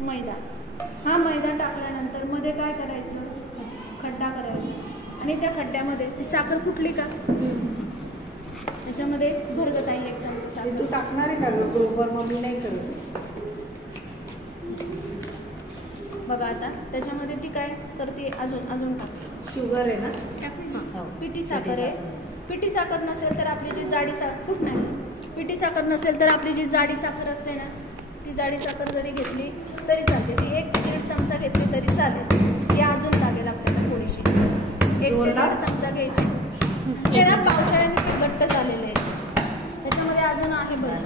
मैदा. हा मैदा टाकल्यानंतर मध्ये काय करायचं, खड्डा करायचा आणि त्या खड्ड्यामध्ये ती साखर कुठली का त्याच्यामध्ये भरगत आहे 1 चमचा साखर. तू टाकणार आहे का ग बरोबर, मम्मी नाही करत बघा. आता त्याच्यामध्ये ती काय करते, अजून टाक. शुगर आहे ना, पिठी साखर आहे. पिठी साखर नसेल तर आपली जी जाडी साखर खूप नाही, पिठी साखर नसेल तर आपली जी जाडी साखर असते ना, ती जाडी साखर जरी घेतली तरी चालते. ती 1-1.5 चमचा घेतली तरी चालेल. ती अजून लागेल आपल्याला थोडीशी, 1-1.5 चमचा घ्यायची. हे ना पावसाळ्याने ते घट्ट झालेलं आहे, त्याच्यामध्ये अजून आहे बरं.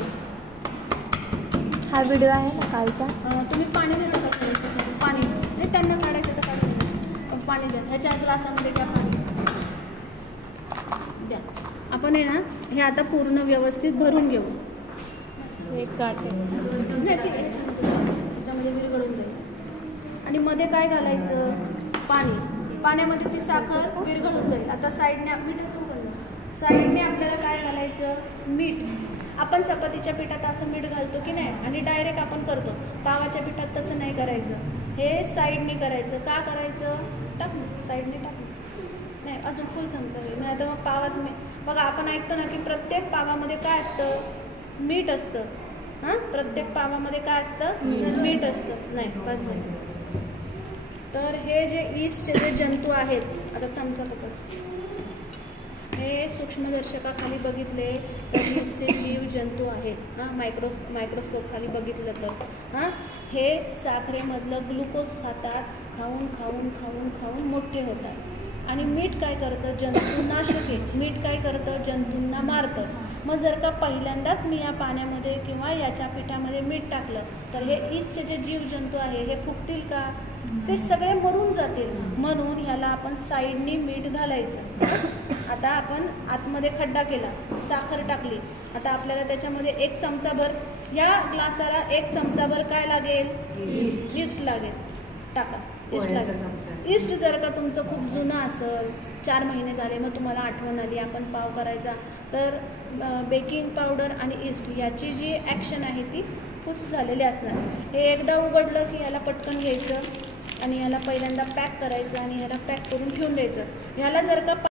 हा व्हिडिओ आहे ना कालचा. तुम्ही पाणी देता का? पाणी नाही, त्यांना काढायचं तर काढून पाणी द्या. ह्याच्या ग्लासामध्ये घ्या पाणी द्या. आपण आहे ना हे आता पूर्ण व्यवस्थित भरून घेऊ. एक गाठ त्याच्यामध्ये विरघळून जाईल. आणि मध्ये काय घालायचं, पाणी. पाण्यामध्ये ती साखर विरघळून जाईल. आता साईडने आपल्याला काय घालायचं, मीठ. आपण चपातीच्या पिठात असं मीठ घालतो की नाही आणि डायरेक्ट आपण करतो. पावाच्या पिठात तसं नाही करायचं, हे साईडने करायचं. का करायचं, टाक साईडने टाक नाही, अजून फुल चमचा घे. नाही तर मग पावात बघा आपण ऐकतो ना की प्रत्येक पावामध्ये काय असतं, मीठ असतं. हां, प्रत्येक पावामध्ये काय असतं, मीठ असतं. नाही बस झालं. तर हे जे ईस्टचे जे जंतू आहेत, आता चमचा पकड, हे सूक्ष्मदर्शकाखाली बघितले तर ईस्टचे जीव जंतू आहेत. हां, मायक्रोस्कोप खाली बघितलं तर हां, हे साखरेमधलं ग्लुकोज खातात. खाऊन मोठे होतात. आणि मीठ काय करतं, जंतूनाशक आहे. मीठ काय करतं, जंतूंना मारतं. मग जर का पहिल्यांदाच मी या पाण्यामध्ये किंवा याच्या पिठामध्ये मीठ टाकलं तर हे ईस्टचे जे जीवजंतू आहे हे फुगतील का, ते सगळे मरून जातील. म्हणून ह्याला आपण साईडनी मीठ घालायचं. आता आपण आतमध्ये खड्डा केला, साखर टाकली. आता आपल्याला त्याच्यामध्ये 1 चमचाभर, या ग्लासाला 1 चमचाभर काय लागेल, ईस्ट लागेल. टाका ईस्ट लागेल. ईस्ट जर का तुमचं खूप जुनं असेल, 4 महिने झाले, मग तुम्हाला आठवण आली आपण पाव करायचा, तर बेकिंग पावडर आणि ईस्ट याची जी ॲक्शन आहे ती पुस झालेली असणार. हे एकदा उघडलं की याला पटकन घ्यायचं आणि याला पहिल्यांदा पॅक करायचं आणि ह्याला पॅक करून ठेवून द्यायचं. ह्याला जर का